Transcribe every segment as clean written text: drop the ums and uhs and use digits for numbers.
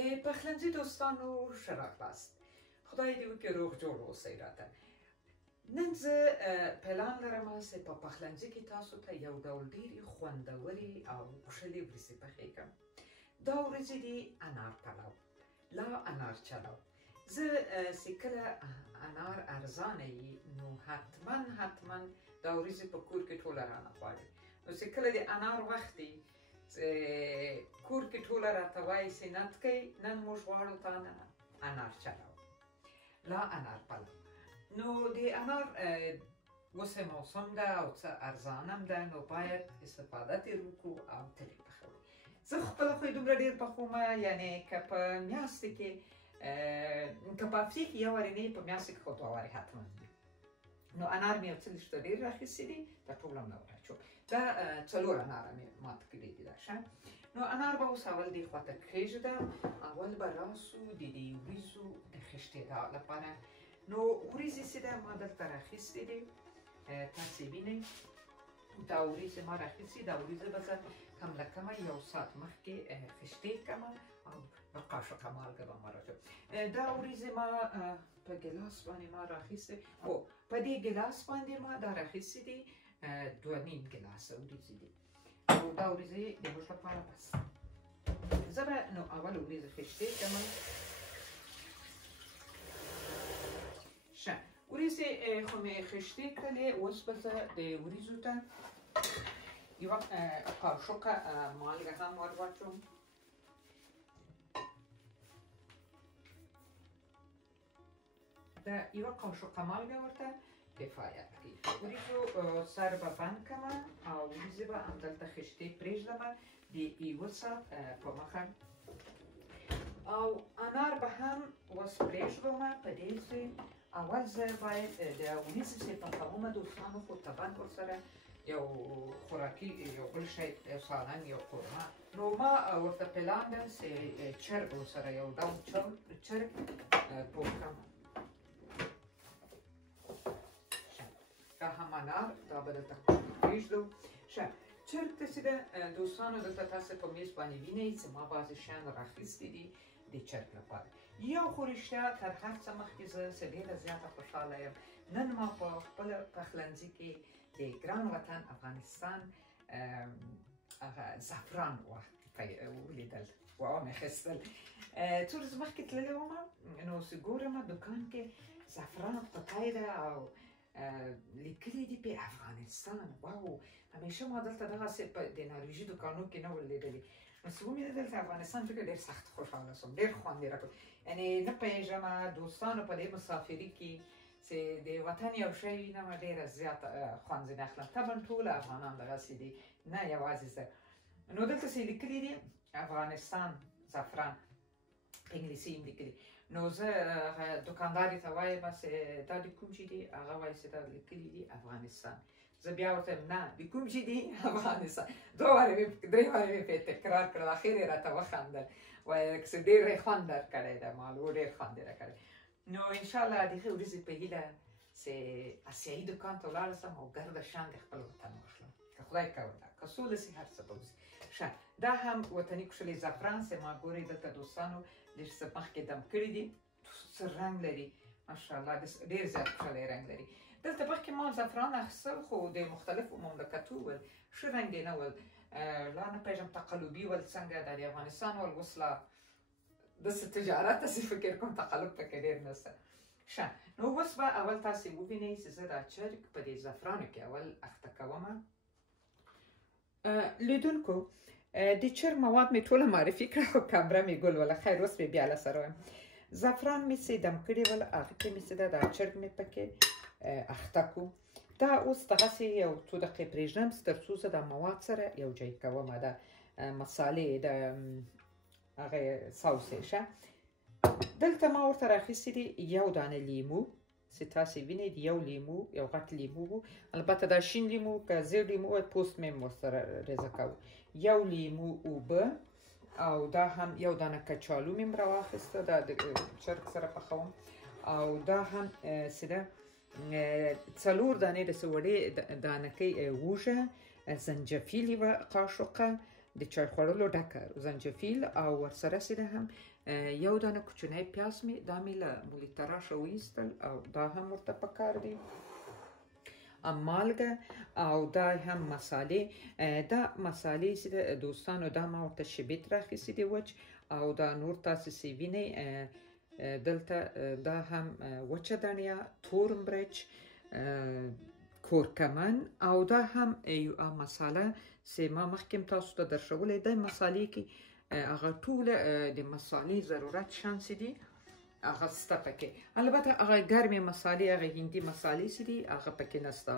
پخلنځي دوستانو ښه راغلاست. خدای دې وکړي روغ جوړ اوسئ راته. نن زه پلان لرم چې په پخلنځي کې تاسو ته یو ډول ډېرې خوندورې او کښلې وریځې پخې کړم. دا وریځې دي انار پلو، لا انار چلو. زه چې کله انار ارزانه وي نو حتما دا وریځې په کور کې ټوله رانه غواړي. نو چې کله د انار وخت وي کور کې ټوله راته وایي چې نتکۍ نن موږ غواړو تا نه انار چلو لا انار پلو. نو د انار اوس موسم ده او څه ارزانه هم ده، نو باید استفاده ترې وکړو او ترې پخوو. زه خپله خو یې دومره ډېر پخوم، یعنې که په میاشتې کې که په هفتې کې یو وارې نه په میاشتې کې خو دوه وارې حتما وي. نو انار مې یو څه لږ ډېر راخیستي دي، دا ټول هم نه ورچو. دا څلور اناره مې مات کړي دي دا ښه. نو انار به اوس اول دې خواته کښېږدم. اول به راسو د دې وریځو د خښتېدا لپاره. نو وریځې چې ده ما دلته راخیستې دي، تاسې وینئ دا وریځې ما راخیستې. دا وریځې به زه کم له کمه یو ساعت مخکې خښتې کړم او په قاشقه مالګه به ما راچوم. دا وریځې ما په ګیلاس باندې ما راخیستې، هو په دې ګیلاس باندې ما دا راخیستې دي 2.5 ګیلاسه وریځې دي. او دا وریځې د موږ لپاره بس. زه به نو اول وریځې خښتې کړم. ښه وریځې خو مې خښتې کړلې. اوس به زه د وریځو ته یوه قاشقه مالګه هم ور واچوم. دا یوه قاشقه مالګه ورته کفایت کوي. وریځو سر به بند کړم او وریځې به همدلته خښتې پرېږدم د یوه ساعت په مخه. او انار به هم اوس پرېږدم په دې ځای. اول زه باید د وریځې چې پخوم دوستانو خو طبعا ورسره یو خوراکي یو بل شی یو سالن یو قورمه. نو ما ورته پلان ده چې چرګ ورسره یو ډول چرګ پوخ کړم. دا هم انار، دا به دلته پرېږدو. ښه چرګ ته چې ده دوستانو دلته تاسې په میز باندې وینئ چې ما بعضې شیان راخیستي دي د چرګ لپاره. یو خو رښتیا تر هر څه مخکې زه څه ډېره زیاته خوشحاله یم. نن ما په خپل پخلنځي کې د ګران وطن افغانستان هغه زعفران ولیدل و مې اخیستل. څو ورځې مخکې تللې وم نو چې ګورم دوکان کې زعفران قطعې ده او لیکلي دي په افغانستان. واو، همیشه ما دلته دغسې په د ناروژي دوکانو کې نه ول لیدلي. نو چې ومې دلته افغانستان فکر ډېر سخت خوشحاله سوم، ډېر خوند یې راکړ. یعنې نه پوهېږم دوستانو په دې مسافري کې چې د وطن یو شی وینم ډېره زیات خوند ځینې اخلم. طبعا ټول افغانان دغسې دي، نه یوازې زه. نو دلته چې لیکلي دي افغانستان زعفران په انګلیسي یې لیکلي. نو زه دوکاندار ته وایم چې دا د کوم شي دي؟ هغه وایي چې دا لیکلي دي افغانستان. زه بیا ورته نه د کوم شي دي؟ افغانستان. درې وارې مې پرې تکرار کړل، اخر یې راته وخندل، وایي چې ډېر یې خوند درکړی دی، معلوم ډېر خوند یې راکړی. نو انشاءالله د هغې ورځې په هیله چې اسیایي دوکان ته ولاړه سم او ګرده شیان د خپل وطن واخلم، که خدای کوله، که سوله سي هر څه به وځي. ښه دا هم وطني کښلې زعفران چې ما ګورئ دلته دوستانو لږ څه مخکې دم کړي دي. څه رنګ لري ماشاءالله، ډېر زیات ښکلی رنګ لري. دلته مخکې ما زعفران اخیستل خو د مختلفو مملکتو ول، ښه رنګ یې نه ول، لا نه پوهېږم تقلبي ول څنګه دا د افغانستان ول. اوس لا داسې تجارت داسې فکر کوم تقلب پکې ډېر نشته. ښه نو اوس به اول تاسې ووینئ چې زه دا چرګ په دې زعفرانو کې اول اخته کومه. لیدونکو د چرګ مواد مې ټوله معرفي کړه خو کمره مې ګل وله. خیر اوس مې بیا له سره وایم. زعفران مې چې دم کړي ول هغې کې مې چې ده دا چرګ مې پکې اخته کړو. دا اوس دغسې یو څو دقیقې پرېږدم تر څو زه دا مواد سره یو ځای کوم. دا مسالې د هغه ساوس یې ښه. دلته ما ورته راخیستي دي یو دانه لیمو چې تاسې وینئ د یو لیمو یو غټ لیمو و، البته دا شین لیمو که زیړ لیمو وای پوست مې هم ورسره ریزه کوو. یو لیمو اوبه او دا هم یو دانه کچالو مې هم راواخیسته، دا د چرګ سره پخوم. او دا هم چې ده 4 دانې داسې وړې دانکۍ وږه، زنجفیل یوه قاشقه، د چای خوړلو ډکه زنجفیل او ورسره چې ده هم یو دانه کوچنی پیاز می دا می له مولی تراش ویستل او دا هم ورته پکار دی مالګه او دا هم مسالې دا مسالې چې د دوستانو دا ما ورته شبت راخیستې دي وچ او دا نور تاسو سی وینئ دلته دا هم وچه دانیا تور مرچ کورکمن او دا هم یو مساله چې ما مخکې تاسو ته درښولې د مسالې کې هغه ټول د مسالې ضرورت شانس دي هغه سته پکې البته هغه ګرمې مسالې هغه هندي مسالې چې دي هغه پکې نسته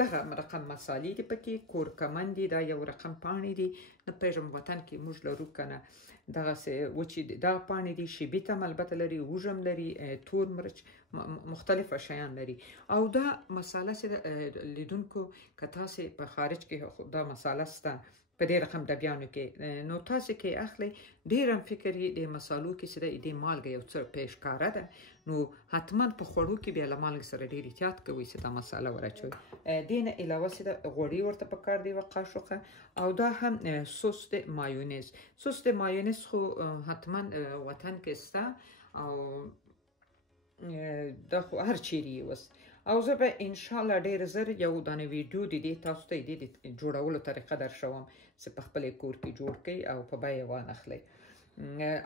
دغه رقم مسالې دي پکې کورکمن دي دا یو رقم پاڼې دي نه پېژم وطن کې موږ لرو کنه دغسې وچې دا پاڼې دي شبت هم البته لري وږم لري تور مرچ مختلفه شیان لري او دا مساله چې لیدونکو که تاسې په خارج کې دا مساله سته په دې رقم ډبیانو کې نو تاسو کې اخلي ډیر هم فکر یې د مسالو کې سره د مالګه یو څه پېښکاره ده نو حتما په خوړو کې بیا له مالګې سره ډیر احتیاط کوئ چې دا مساله ورچوي دې نه علاوه چې د غوړي ورته پکار دی وقاشوقه او دا هم سس د مایونیز سس د مایونیز خو حتما وطن کې سته او دا خو هر چیرې وس او زه به ان شاء الله ډیر زر یو دانه ویډیو د دې تاسو ته د جوړولو طریقه درښوم چې په خپل کور کې جوړ کړئ او په بیه وانخلئ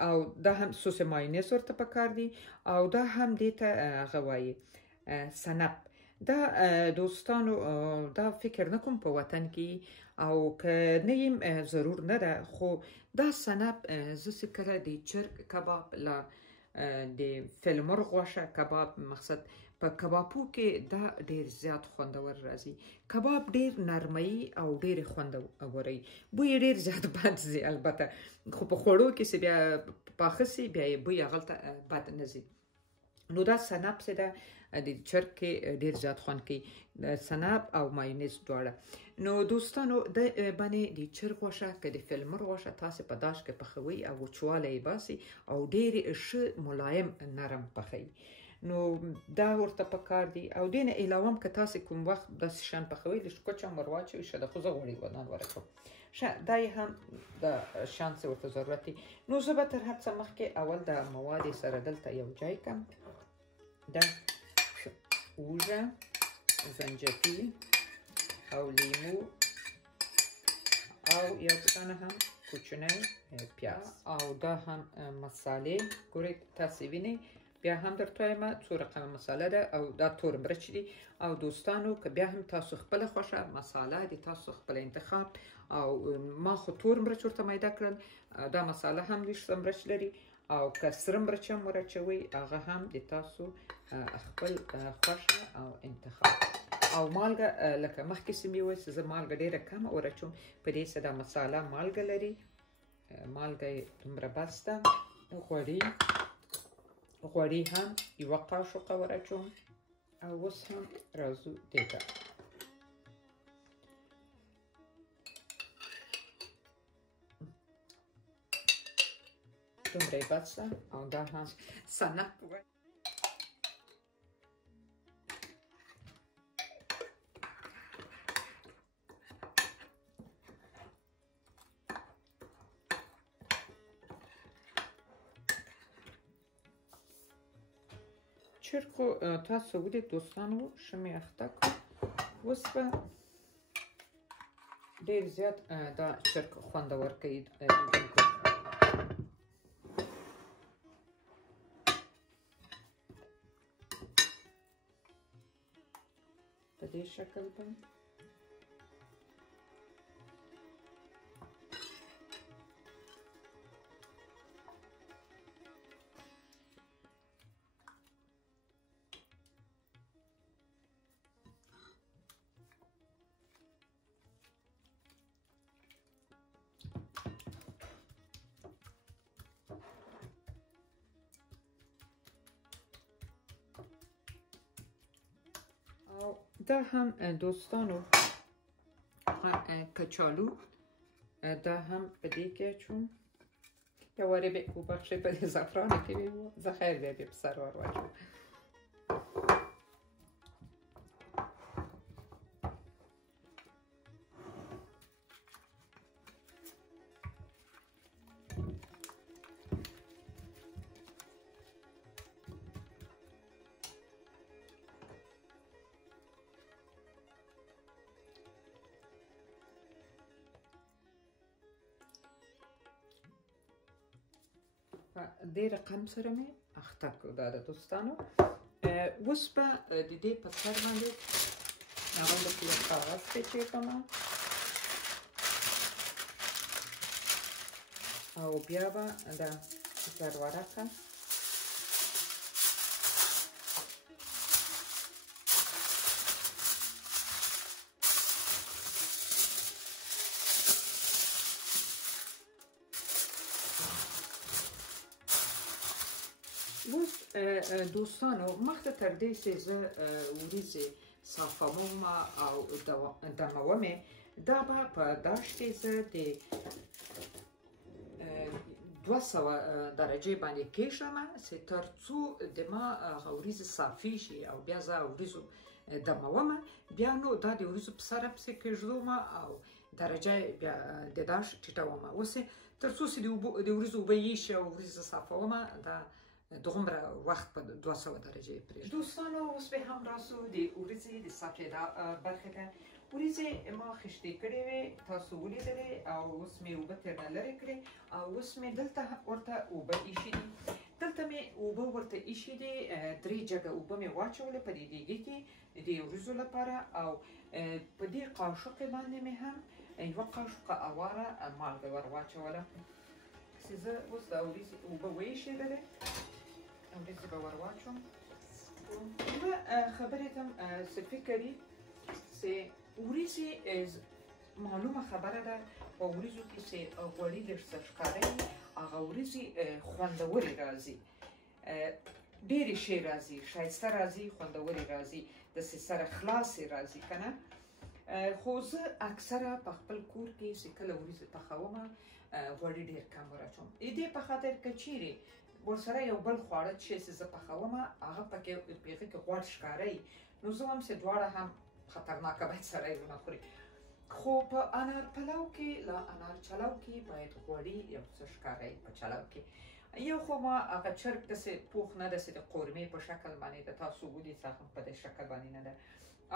او دا هم سس مایونیز ورته پکار دی او دا هم دې ته هغه وایي سنپ دا دوستانو دا فکر نکوم په وطن کې او که نه یم ضرور نه ده خو دا سنپ زه چې کله د چرګ کباب له د فلمر غوښه کباب مقصد په کبابو کې دا ډیر زیات خوندور راځي کباب ډیر نرمي او ډیر خوندوري بوی ډیر زیات بد زی البته خو په خوړو کې چې بیا پاخسي بیا بوی غلطه بد نه زی نو دا سنپ چې دا د چرګ کې ډیر زیات خوند کوي سنپ او مایونیز دواړه نو دوستانو د باندې د چرګ غوښه که د فلمر غوښه تاسو په داش کې پخوي او وچوالی باسي او ډیر ښه ملایم نرم پخوي نو دا ورته پکار دی او دین علاوه که تاسو کوم وخت د شان پخوي د کوچا مرواچوي شته خو زه غوړي ودان ورکوم دای هم د شانس ورته ضرورت دی نو زه به تر هر څه مخکې اول د مواد سره دلته یو ځای کم دا اوږه زنجفیل او لیمو او یو دانه هم کوچنی پیاز او دا هم مسالې ګورئ تاسو وینئ بیا هم درته وایم څو رقمه مساله ده او دا تور مرچ دي او دوستانو که بیا هم تاسو خپله خوښه مساله د تاسو خپل انتخاب او ما خو تور مرچ ورته میده کړل دا مساله هم د مرچ لري او که سره مرچ هم ورچوي هغه هم د تاسو خپل خوښه او انتخاب او مالګه لکه مخکې چې مې وویل چې زه مالګه ډېره کمه ورچوم په دې چې دا مساله مالګه لري مالګه یې دومره بس ده غوړي هم یوه قاشوقه ورچوم او اوس هم راځو دې ته دومره یې بس ده او دا هم سنپ چرګ خو تاسو ولید دوستانو ښه مې اخته کړو اوس به ډېر زیات دا چرګ خوندور کوي په دې شکل به دا هم دوستانو کچالو دا هم په دې کې اچوم یو وارې به وبخښئ په دې زعفرانو کې به زه خیر بیا په سر ور واچوم دې رقم سره مې اخته کړو دا د دوستانو. اوس به د دې په سر باندې هغه د پلاستیک کاغذ پیچېږم او بیا به دا زرورقه دوستانو مخکې تر دې چې زه وریځې صافوم او دموم دا به په داش کې زه د 200 درجې باندې کېږدم چې تر څو د ما هغه وریځې صافې شي او بیا زه وریځو دموم بیا نو دا د وریځو په سره پسې کېږدم او درجه بیا د داش ټیټوم. اوس تر څو چې د وریځو اوبه یشي او وریځې صافوم دا دومره وخت په 200 درجې پرېږدم. دوستانو اوس به هم راسو د وریځې د صافېدا برخې ته. وریځې ما خشتې کړې وې تاسو ولیدلې او اوس مې اوبه ترنه لرې کړې او اوس مې دلته ورته اوبه ایښي دي. دلته مې اوبه ورته ایښي دي 3 جګه اوبه مې واچولې په دې دیګې کې د وریځو لپاره او په دې قاشق باندې مې هم 1 قاشق اواره مالګه ور واچوله چې زه اوس دا وریځې اوبه وایشېدلې وریځې به ور واچوم. یوه خبرې ته څه فکري چې وریځې معلومه خبره ده په وریځو کې چې غوړي لږ څه ښکاره وي هغه وریځې خوندورې راځي ډېرې ښې راځي ښایسته راځي خوندورې راځي داسې سره خلاصې راځي که نه. خو زه اکثره په خپل کور کې چې کله وریځې پخوم غوړي ډېر کم ور اچوم. د دې په خاطر که چیرې ورسره یو بل خواړه چې زه پخوم هغه پکې هغې کې غوړ ښکاره وي نو زه وایم چې دواړه هم خطرناکه باید سړی ونه خوري. خو په انار پلو کې له انار چلو کې باید غوړي یو څه ښکاره وي په چلو کې. یو خو ما هغه چرګ داسې پوخ نه داسې د قورمې په شکل باندې ده تاسو ولید هغه په دې شکل باندې نه ده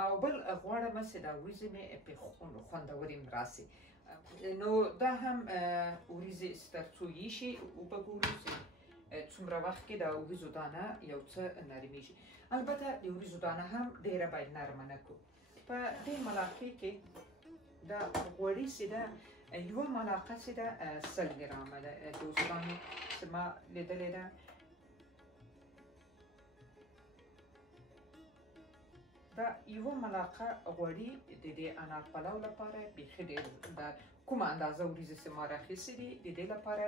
او بل غواړم چې دا وریځې مې پرې خوندورې راسي. نو دا هم وریځې تر څو یشي اوبه ګورو چې څومره وخت کې د وریځو دانه یو څه نرمېږي. البته د وریځو دانه هم ډېره باید نرمه نه کړو. په دې ملاقې کې دا غوړي چې ده یوه ملاقه چې ده 100 ګرامه ده دوستانو چې ما لیدلې ده. دا یوه ملاقه غوړي د دې انار پلو لپاره بیخي ډېر دا کومه اندازه وریځې چې ما راخیستې دي د دې لپاره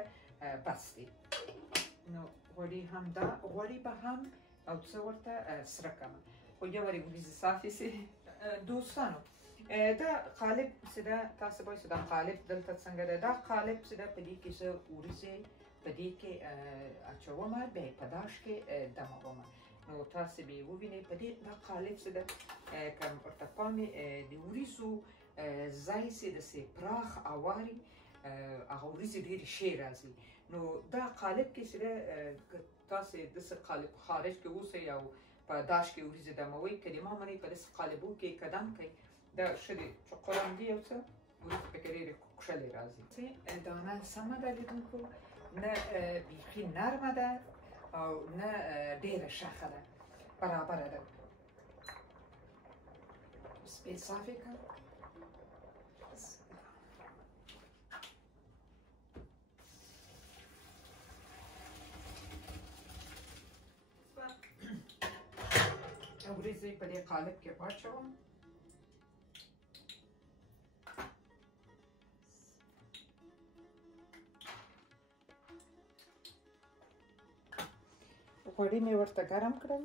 بس دي. نو غوړي هم دا غوړي به هم او څه ورته سره کمه خو یو وارې وریځې صافې سي. دوستانو دا قالب چې ده تاسو وایئ چې دا قالب دلته څنګه ده دا قالب چې ده په دې کې زه وریځې په دې کې اچوم بیا یې په داش کې دموم. نو تاسو به ووینئ په دې دا قالب چې ده که ورته پام وي د وریځو ځای چې داسې پراخ اواري هغه وریځې ډېرې ښې راځي. نو دا قالب کې چې ده تاسو داسې قالب خارج کې اوسئ او په داش کې وریځې دموئ که د ما منئ په داسې قالبو کې قدم کوئ دا ښه دي چې قلم دي یو څه وریځې پکې ډېرې کښلې راځي. دانه سمه ده لیدونکو نه بیخي نرمه ده او نه ډېره شخه ده برابره ده. سپې صافې کړم وریځې په دې قالب کې واچوم. غوړي مې ورته ګرم کړل.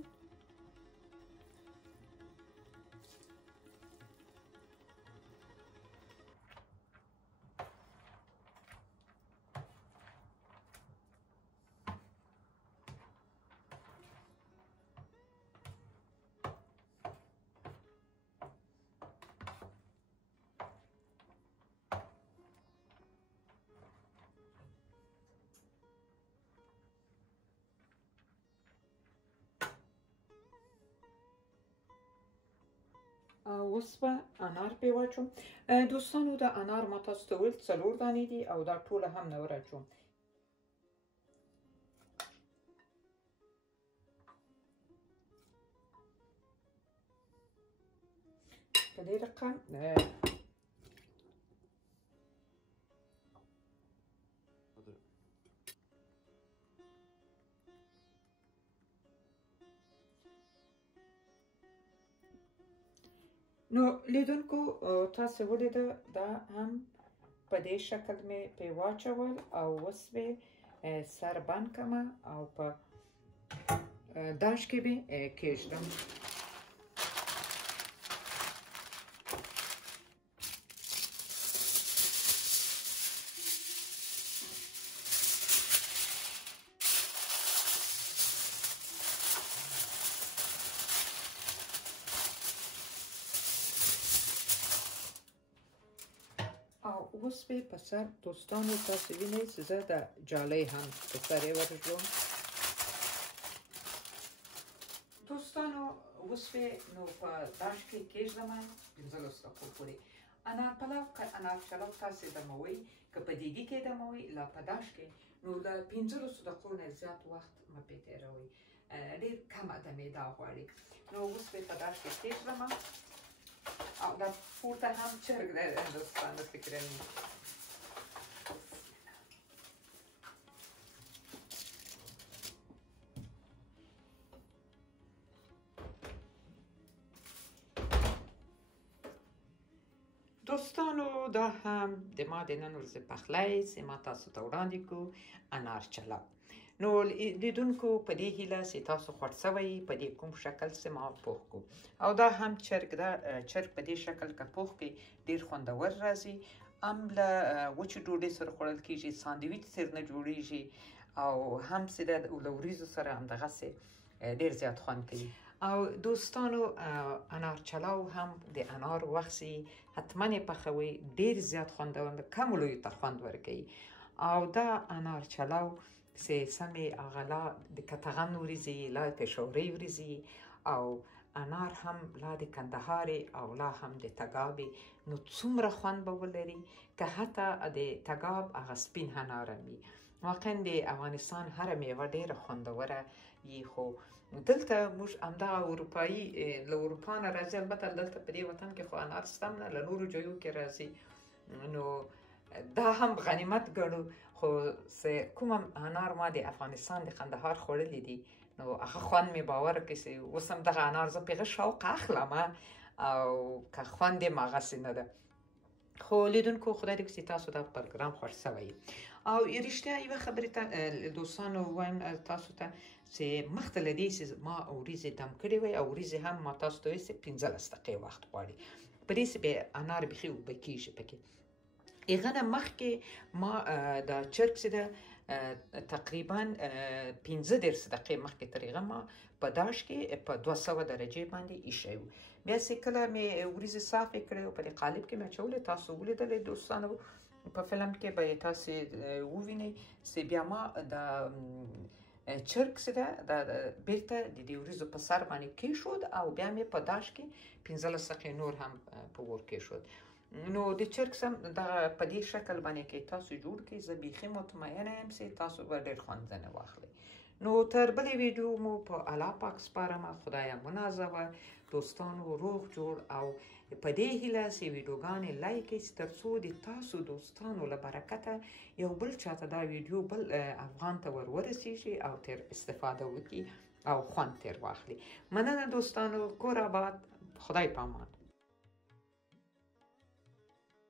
اوس به انار پې واچوم. دوستانو دا انار ما تاسو ته وویل 4 دانې دي او دا ټوله هم نه ور اچوم. دې رقم نو لیدونکو تاسو ولیده دا هم په دې شکل مې په واچول او اوس به سر بند کړم او په داش کې به کېږدم. او اوس به په سر دوستانو تاسو وینئ چې زه د جالۍ هم په سر یې ورژوم. دوستانو اوس به نو په داش کې کېږدم 15 دقیقو پورې. انار پلو که انار چلو تاسو دموئ که په دیګي کې دموئ لا په داش کې نو له 15 دقیقو نه زیات وخت مه پرې تېروئ، ډېر کمه دمې دا غواړي. نو اوس به په داش کې کېږدم او دا پورته هم چرګ دی دوستان د فکر مې. دوستانو دا هم د ما د نن ورځې پخلی چې ما تاسو ته وړاندې کړو انار چلو. نو لیدونکو په دې هیله چې تاسو خوښ شوی په دې کوم شکل چې ما پوخ کړو او دا هم چرګ دا چرګ په دې شکل که پوخ کړي ډېر خوندور راځي. هم له وچې ډوډۍ سره خوړل کېږي، ساندویچ سره نه جوړېږي او هم چې د له وریځو سره همدغسې ډېر زیات خوند کوي. او دوستانو انار چلو هم د انار وخت حتما یې پخوئ، ډېر زیات خوندور، کمو لویو ته خوند ورکوي. او دا انار چلو چې سمې هغه لا د کتغن وریځې لا پېښورۍ وریځې او انار هم لا د کندهارې او لا هم د تګابې، نو څومره خوند به ولري که حتی د تګاب هغه سپین انار هم وي. واقعا د افغانستان هره میوه ډېره خوندوره وي، خو دلته موږ همدغه اروپایي له اروپا نه راځي. البته دلته په دې وطن کې خو انار شته نه، له نورو ځایو کې راځي، نو دا هم غنیمت ګڼو. خو کوم انار ما د افغانستان د کندهار خوړلی دي نو هغه خوند مې باور کوي چې اوس هم دغه انار زه په هغه شوق اخلم او که خوند یې هغسې نه ده. خو لیدونکو خدای دې وکړي چې تاسو دا پروګرام خوښ شوی او رښتیا یوه خبرې ته دوستانو وایم تاسو ته چې مخته له دې چې ما وریځې دم کړې وی او وریځې هم ما تاسو ته ویل چې 15 دقیقې وخت غواړي، په دې چې بیا انار بیخي اوبه کېږي پکې. هغه نه مخکې ما دا چرګ چې ده تقریبا 15 دقیقې مخکې تر هغه ما په داش کې په 200 درجې باندې ایښی و. بیا چې کله مې وریځې صافې کړې او په دې قالب کې مې اچولې، تاسو ولیدلې دوستانو په فلم کې به یې تاسې ووینئ چې بیا ما د چرګ چې ده بیرته د دې وریځو په سر باندې کېښود او بیا مې په داش کې 15 دقیقې نور هم په اور کېښود. نو د چرګ سم دغه په دې شکل باندې کې تاسو جوړ کړئ، زه بیخي مطمئنه یم چې تاسو به ډېر خوند ځنې واخلئ. نو تر بلې ویډیو مو په الله پاک سپارم، خدایه منازوه دوستانو، روغ جوړ او په دې هیله چې ویډیوګانې لایک کړئ تر څو د تاسو دوستانو له برکته یو بل چاته دا ویډیو بل افغان ته ورسیږي او تر استفاده وکړي او خوند تر واخلي. مننه دوستانو، کور آباد، خدای پامان.